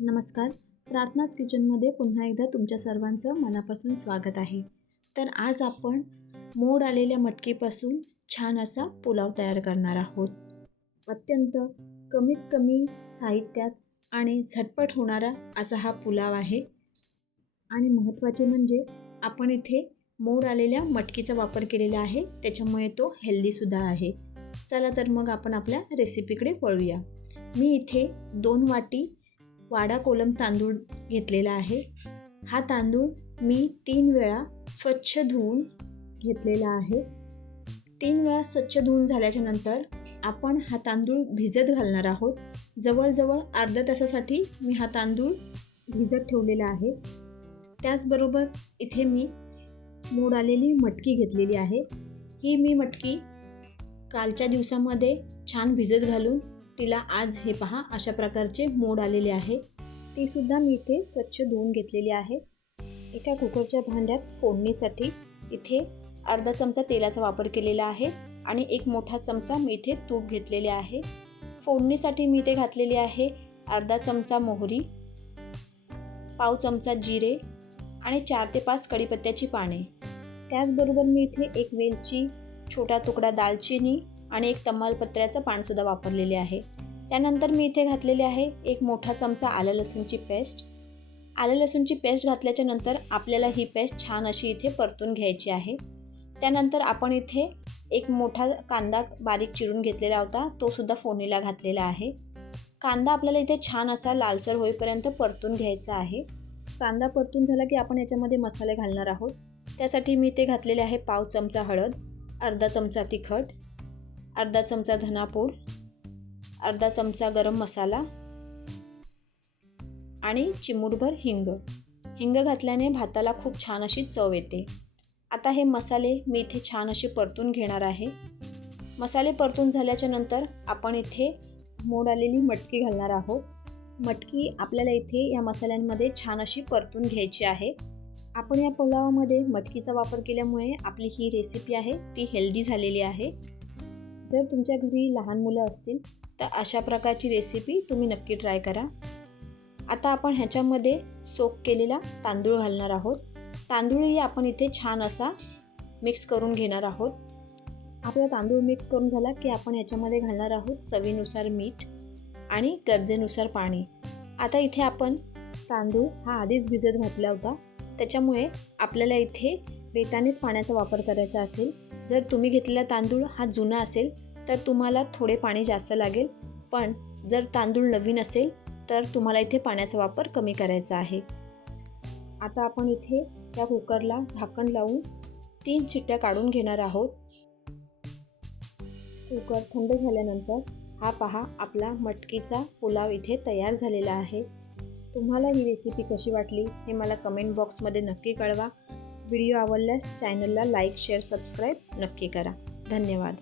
नमस्कार. प्रार्थनाच किचनमध्ये पुन्हा एकदा तुमच्या सर्वांचं मनापासून स्वागत आहे. तर आज आपण मोड आलेल्या मटकीपासून छान असा पुलाव तयार करणार आहोत. अत्यंत कमीत कमी साहित्यात आणि झटपट होणारा असा हा पुलाव आहे. आणि महत्त्वाचे म्हणजे आपण इथे मोड आलेल्या मटकीचा वापर केलेला आहे, त्याच्यामुळे तो हेल्दीसुद्धा आहे. चला तर मग आपण आपल्या रेसिपीकडे वळूया. मी इथे 2 वाटी वाडा कोलम तांदूळ घेतलेला आहे. हा तांदूळ मी 3 वेळा स्वच्छ धुवून घेतलेला आहे. 3 वेळा स्वच्छ धुवून झाल्याच्या नंतर आपण हा तांदूळ भिजत घालणार आहोत. जवळजवळ अर्ध्या तासासाठी मी हा तांदूळ भिजत ठेवलेला आहे. त्याचबरोबर इथे मी मोड आलेली मटकी घेतलेली आहे. ही मी मटकी कालच्या दिवसामध्ये छान भिजत घालून तिला आज हे पहा अशा प्रकारचे मोड आलेले आहे. ती सुद्धा मी इथे स्वच्छ धुवून घेतलेली आहे. एका कुकरच्या भांड्यात फोडणीसाठी इथे अर्धा चमचा तेलाचा वापर केलेला आहे आणि 1 मोठा चमचा मी इथे तूप घेतलेले आहे. फोडणीसाठी मी इथे घातलेली आहे अर्धा चमचा मोहरी, पाव चमचा जिरे आणि 4 ते 5 कढीपत्त्याची पाने. त्याचबरोबर मी इथे 1 वेलची, छोटा तुकडा दालचिनी आणि 1 तमालपत्र्याचं पानसुद्धा वापरलेले आहे. त्यानंतर मी इथे घातलेले आहे 1 मोठा चमचा आलं लसूणची पेस्ट. आलं लसूणची पेस्ट घातल्याच्या नंतर आपल्याला ही पेस्ट छान अशी इथे परतून घ्यायची आहे. त्यानंतर आपण इथे 1 मोठा कांदा बारीक चिरून घेतलेला होता, तो सुद्धा फोडणीला घातलेला आहे. कांदा आपल्याला इथे छान असा लालसर होईपर्यंत परतून घ्यायचा आहे. कांदा परतून झाला की आपण याच्यामध्ये मसाले घालणार आहोत. त्यासाठी मी इथे घातलेले आहे पाव चमचा हळद, अर्धा चमचा तिखट, अर्धा चमचा धनापूड, अर्धा चमचा गरम मसाला आणि चिमूटभर हिंग. हिंग घातल्याने भाताला खूप छान अशी चव येते. आता हे मसाले मी इथे छान असे परतून घेणार आहे. मसाले परतून झाल्याच्या नंतर आपण इथे मोड आलेली मटकी घालणार आहोत. मटकी आपल्याला इथे या मसाल्यांमध्ये छान अशी परतून घ्यायची आहे. आपण या पुलावामध्ये मटकीचा वापर केल्यामुळे आपली ही रेसिपी आहे ती हेल्दी झालेली आहे. जर तुमच्या घरी लहान मुलं असतील तर अशा प्रकारची रेसिपी तुम्ही नक्की ट्राय करा. आता आपण ह्याच्यामध्ये सोक केलेला तांदूळ घालणार आहोत. तांदूळही आपण इथे छान असा मिक्स करून घेणार आहोत. आपला तांदूळ मिक्स करून झाला की आपण ह्याच्यामध्ये घालणार आहोत चवीनुसार मीठ आणि गरजेनुसार पाणी. आता इथे आपण तांदूळ हा आधीच भिजत घातला होता, त्याच्यामुळे आपल्याला इथे बेतानेच पाण्याचा वापर करायचा असेल. जर तुम्ही घेतलेला तांदूळ हा जुना असेल तर तुम्हाला थोडे पाणी जास्त लागेल, पण जर तांदूळ नवीन असेल तर तुम्हाला इथे पाण्याचा वापर कमी करायचा आहे. आता आपण इथे त्या कुकरला झाकण लावून 3 शिट्ट्या काढून घेणार आहोत. कुकर थंड झाल्यानंतर हा पहा आपला मटकीचा पुलाव इथे तयार झालेला आहे. तुम्हाला ही रेसिपी कशी वाटली हे मला कमेंट बॉक्समध्ये नक्की कळवा. व्हिडिओ आवडल्यास चॅनलला लाईक, शेअर, सबस्क्राईब नक्की करा. धन्यवाद.